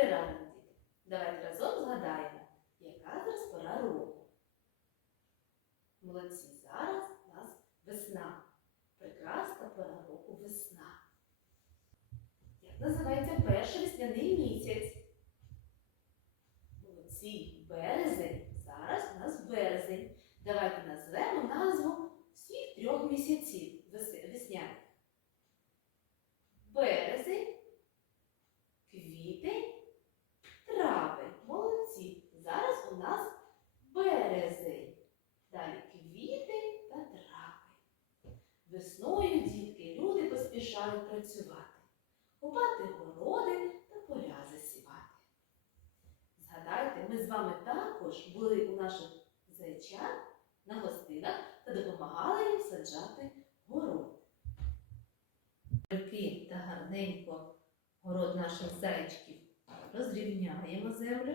Добрий ранок. Давайте разом згадаємо, яка зараз пора року. Молодці, зараз у нас весна. Прекрасна пора року весна. Як називається перший весняний місяць? Молодці, березень. Зараз у нас березень. Давайте назвемо назву всіх трьох місяців вес- весняних. Березень, квітень, травень. Молодці. Зараз у нас березень. Далі квітень та травень. Весною, дітки, люди поспішають працювати, купати городи та поля засівати. Згадайте, ми з вами також були у наших зайчат на гостинах та допомагали їм саджати город. Руки та гарненько город наших зайчиків розрівняємо землю,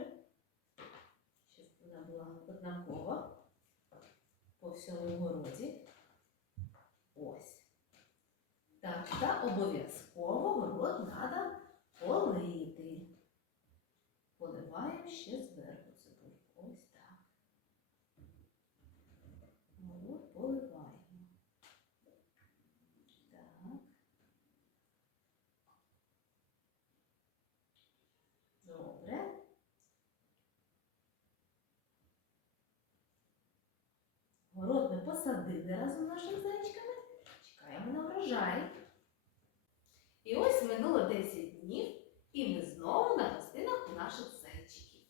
щоб вона була однакова по всьому городі. Ось. Так, та обов'язково город треба полити. Поливаємо ще зверху цибульку. Ось так. Город поливаємо. Так. Добре. Город ми посадили разом нашими зайчиками. Чекаємо на врожай. І ось минуло 10 днів, і ми знову на гостинах у наших зайчиків.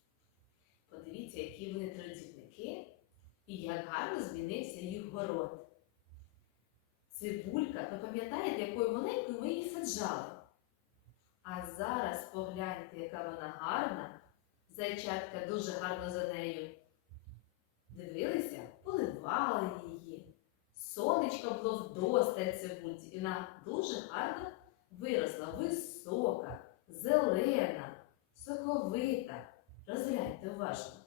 Подивіться, які вони трудівники, і як гарно змінився їх город. Цибулька, ви пам'ятаєте, якою маленькою ми її саджали? А зараз погляньте, яка вона гарна. Зайчатка дуже гарно за нею. Дивилися, поливали її. Сонечко було вдосталь цибульці, і вона дуже гарно виросла, висока, зелена, соковита. Розгляньте уважно.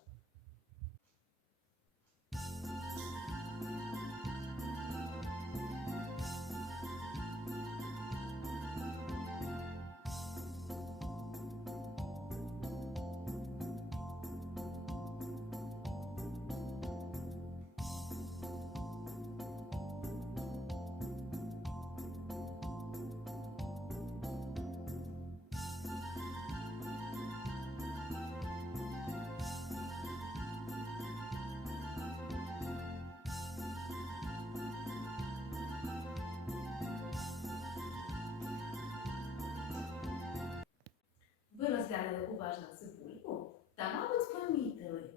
Ви розглянули уважно цибульку та, мабуть, помітили,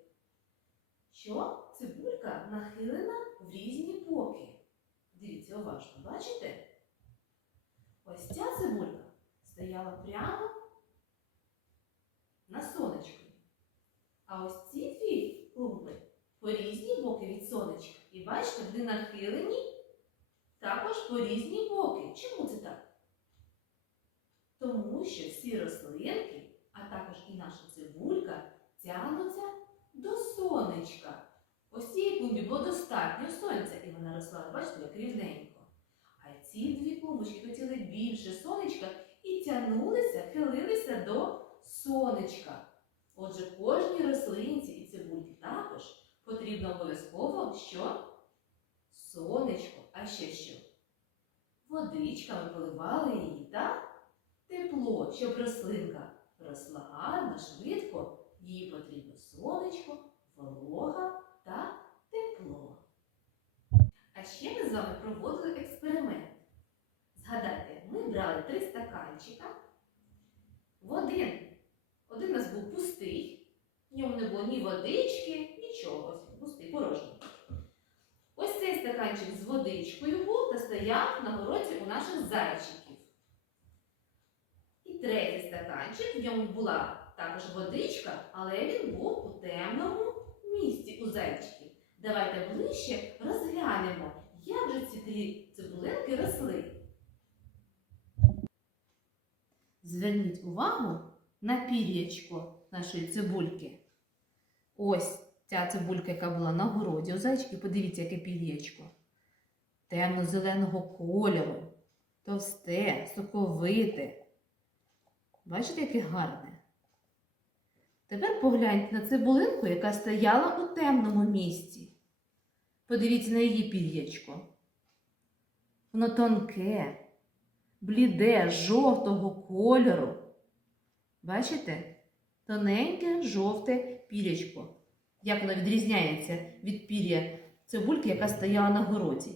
що цибулька нахилена в різні боки. Дивіться уважно, бачите? Ось ця цибулька стояла прямо на сонечку. А ось ці дві клумби по різні боки від сонечка. І бачите, вони нахилені також по різні боки. Чому це так? Тому що всі рослинки, а також і наша цибулька, тягнуться до сонечка. Ось цій клумбі було достатньо сонця, і вона росла, бачите, як рівненько. А ці дві клумбочки хотіли більше сонечка і тягнулися, хилилися до сонечка. Отже, кожній рослинці і цибульці також потрібно обов'язково що? Сонечко, а ще що? Водичка, поливали її, так? Тепло, щоб рослинка росла гарно, швидко, їй потрібно сонечко, волога та тепло. А ще ми з вами проводили експеримент. Згадайте, ми брали три стаканчика. В один, один у нас був пустий, в ньому не було ні водички, нічого, пустий, порожній. Ось цей стаканчик з водичкою був та стояв на городі у наших зайчиків. Третій стаканчик, в ньому була також водичка, але він був у темному місці у зайчиків. Давайте ближче розглянемо, як же ці три цибулинки росли. Зверніть увагу на пір'ячко нашої цибульки. Ось ця цибулька, яка була на городі у зайчиків, подивіться, яке пір'ячко. Темно-зеленого кольору, товсте, соковите. Бачите, яке гарне? Тепер погляньте на цибулинку, яка стояла у темному місці. Подивіться на її пір'ячко. Воно тонке, бліде, жовтого кольору. Бачите? Тоненьке жовте пір'ячко. Як воно відрізняється від пір'я цибульки, яка стояла на городі.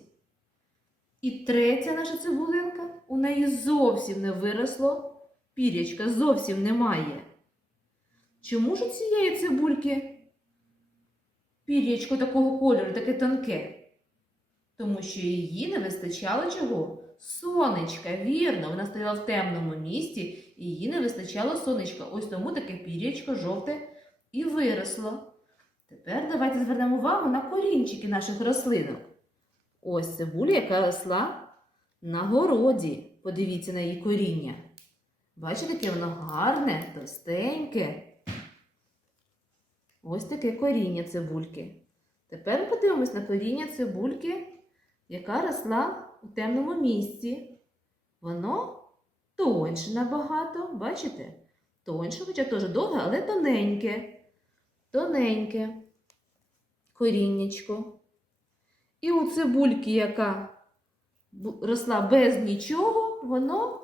І третя наша цибулинка, у неї зовсім не виросло пір'ячка, зовсім немає. Чому ж у цієї цибульки пір'ячко такого кольору, таке тонке? Тому що її не вистачало чого? Сонечка, вірно, вона стояла в темному місці, і їй не вистачало сонечка. Ось тому таке пір'ячко жовте і виросло. Тепер давайте звернемо увагу на корінчики наших рослинок. Ось цибуля, яка росла на городі. Подивіться на її коріння. Бачите, яке воно гарне, товстеньке. Ось таке коріння цибульки. Тепер подивимось на коріння цибульки, яка росла у темному місці. Воно тоньше набагато, бачите? Тоньше, хоча теж довге, але тоненьке. Тоненьке коріннячко. І у цибульки, яка росла без нічого, воно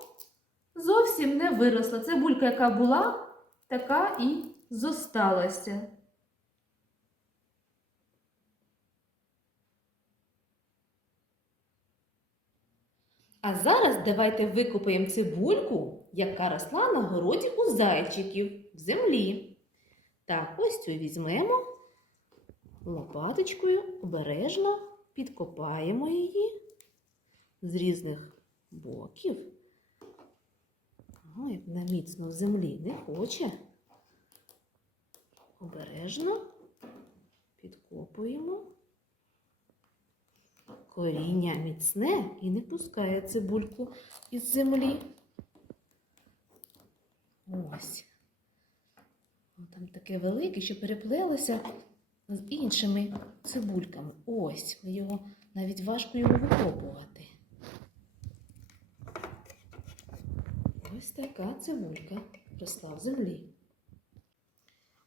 зовсім не виросла. Цибулька, яка була, така і зосталася. А зараз давайте викопаємо цибульку, яка росла на городі у зайчиків в землі. Так, ось цю візьмемо лопаточкою, обережно підкопаємо її з різних боків. Ой, вона міцно в землі не хоче. Обережно підкопуємо. Коріння міцне і не пускає цибульку із землі. Ось. Там таке велике, що переплелося з іншими цибульками. Ось, його навіть важко його викопувати. Ось така цибулька росла в землі.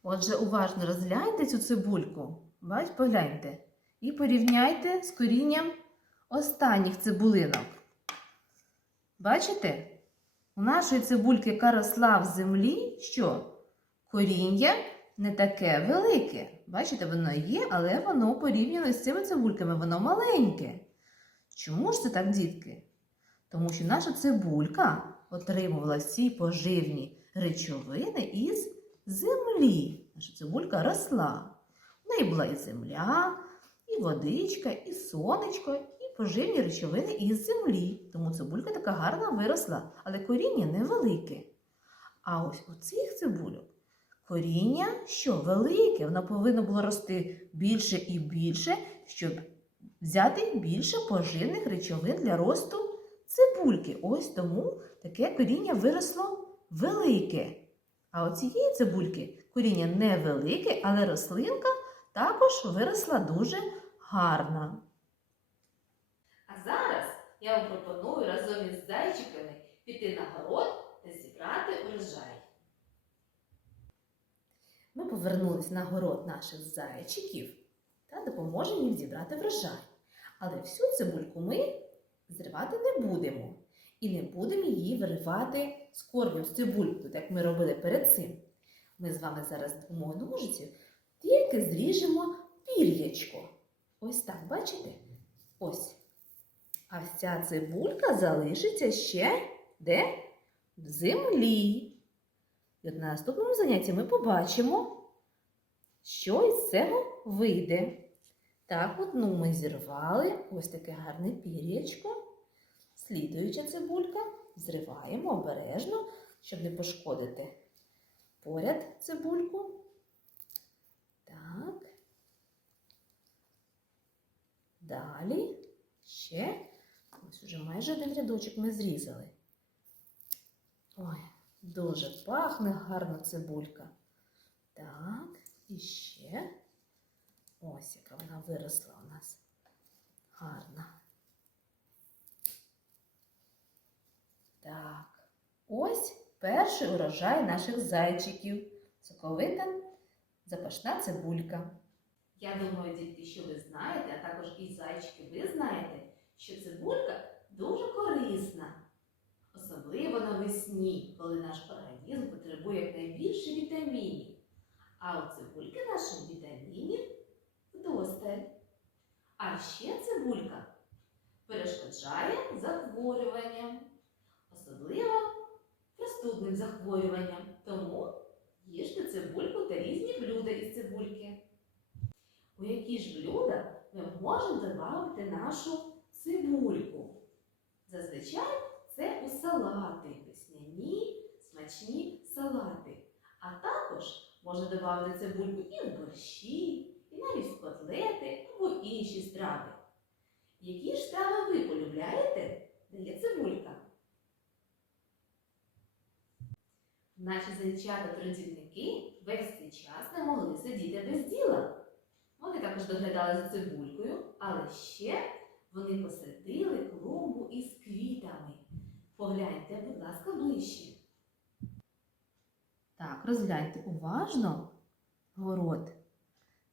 Отже, уважно розгляньте цю цибульку. Бач, погляньте. І порівняйте з корінням останніх цибулинок. Бачите? У нашої цибульки, яка росла в землі, що? Коріння не таке велике. Бачите, воно є, але воно порівняно з цими цибульками, воно маленьке. Чому ж це так, дітки? Тому що наша цибулька отримувала всі поживні речовини із землі. Цибулька росла. В неї була і земля, і водичка, і сонечко, і поживні речовини із землі. Тому цибулька така гарна виросла, але коріння невелике. А ось у цих цибульок коріння що велике, воно повинно було рости більше і більше, щоб взяти більше поживних речовин для росту цибульки. Ось тому таке коріння виросло велике. А у цієї цибульки коріння невелике, але рослинка також виросла дуже гарна. А зараз я вам пропоную разом із зайчиками піти на город та зібрати урожай. Ми повернулись на город наших зайчиків та допоможемо їм зібрати врожай. Але всю цибульку ми зривати не будемо. І не будемо її виривати з корнем, з цибулькою, як ми робили перед цим. Ми з вами зараз допомогою ножиців тільки зріжемо пір'ячко. Ось так, бачите? Ось. А вся цибулька залишиться ще де? В землі. І от на наступному занятті ми побачимо, що із цього вийде. Так, одну ми зірвали, ось таке гарне пір'ячко. Слідуюча цибулька зриваємо обережно, щоб не пошкодити поряд цибульку. Так. Далі ще. Ось уже майже один рядочок ми зрізали. Ой, дуже пахне гарно цибулька. Так, і ще. Виросла у нас. Гарна. Так, ось перший урожай наших зайчиків. соковита, запашна цибулька. Я думаю, дітки, що ви знаєте, а також і зайчики, ви знаєте, що цибулька дуже корисна. Особливо навесні, коли наш організм потребує найбільше вітамінів. А у цибульки наших вітамінів вдосталь. А ще цибулька перешкоджає захворюванням, особливо простудним захворюванням. Тому їжте цибульку та різні блюда із цибульки. У які ж блюда ми можемо додати нашу цибульку? Зазвичай це у салати, весняні, смачні салати. А також можна додати цибульку і в борщі, і навіть в котлети або інші страви. Які ж страви ви полюбляєте, де є цибулька? Наші зайчата-трудівники весь цей час не могли сидіти без діла. Вони також доглядали за цибулькою, але ще вони посадили клумбу із квітами. Погляньте, будь ласка, ближче. Так, розгляньте уважно город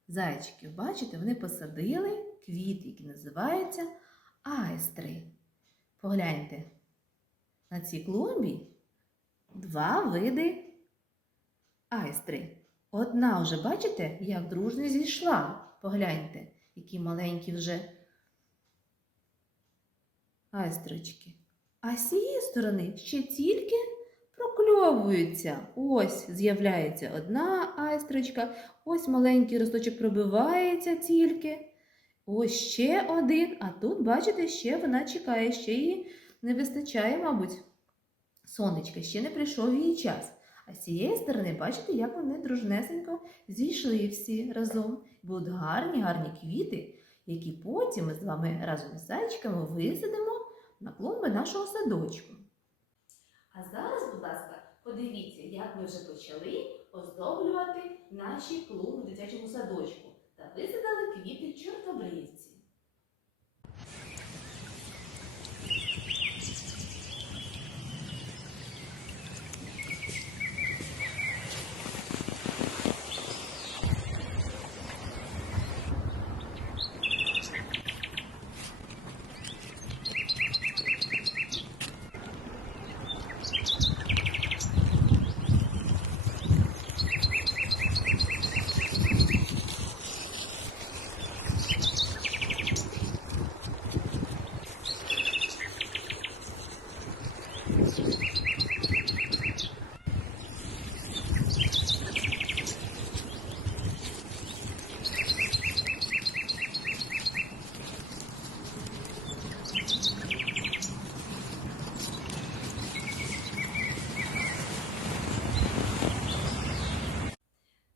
зайчиків. Бачите, вони посадили квіт, який називається айстри. Погляньте, на цій клумбі два види айстри. Одна вже, бачите, як дружно зійшла. Погляньте, які маленькі вже айстрочки. А з цієї сторони ще тільки прокльовуються. Ось з'являється одна айстрочка, ось маленький росточок пробивається тільки. Ось ще один, а тут, бачите, ще вона чекає, ще їй не вистачає, мабуть, сонечка, ще не прийшов її час. А з цієї сторони, бачите, як вони дружнесенько зійшли всі разом. Будуть гарні, гарні квіти, які потім ми з вами разом з зайчиками висадимо на клумби нашого садочку. А зараз, будь ласка, подивіться, як ми вже почали оздоблювати наші клуб в дитячому садочку. Та висадили квіти чортобривці.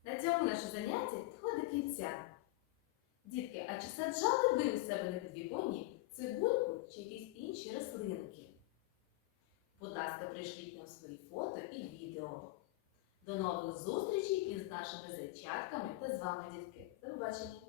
На цьому наше заняття підходить до кінця. Дітки, а чи саджали ви у себе на підвіконні цибульку чи якісь інші рослинки? Будь ласка, прийшліть нам свої фото і відео. До нових зустрічей із нашими зайчатками та з вами, дітки. До побачення!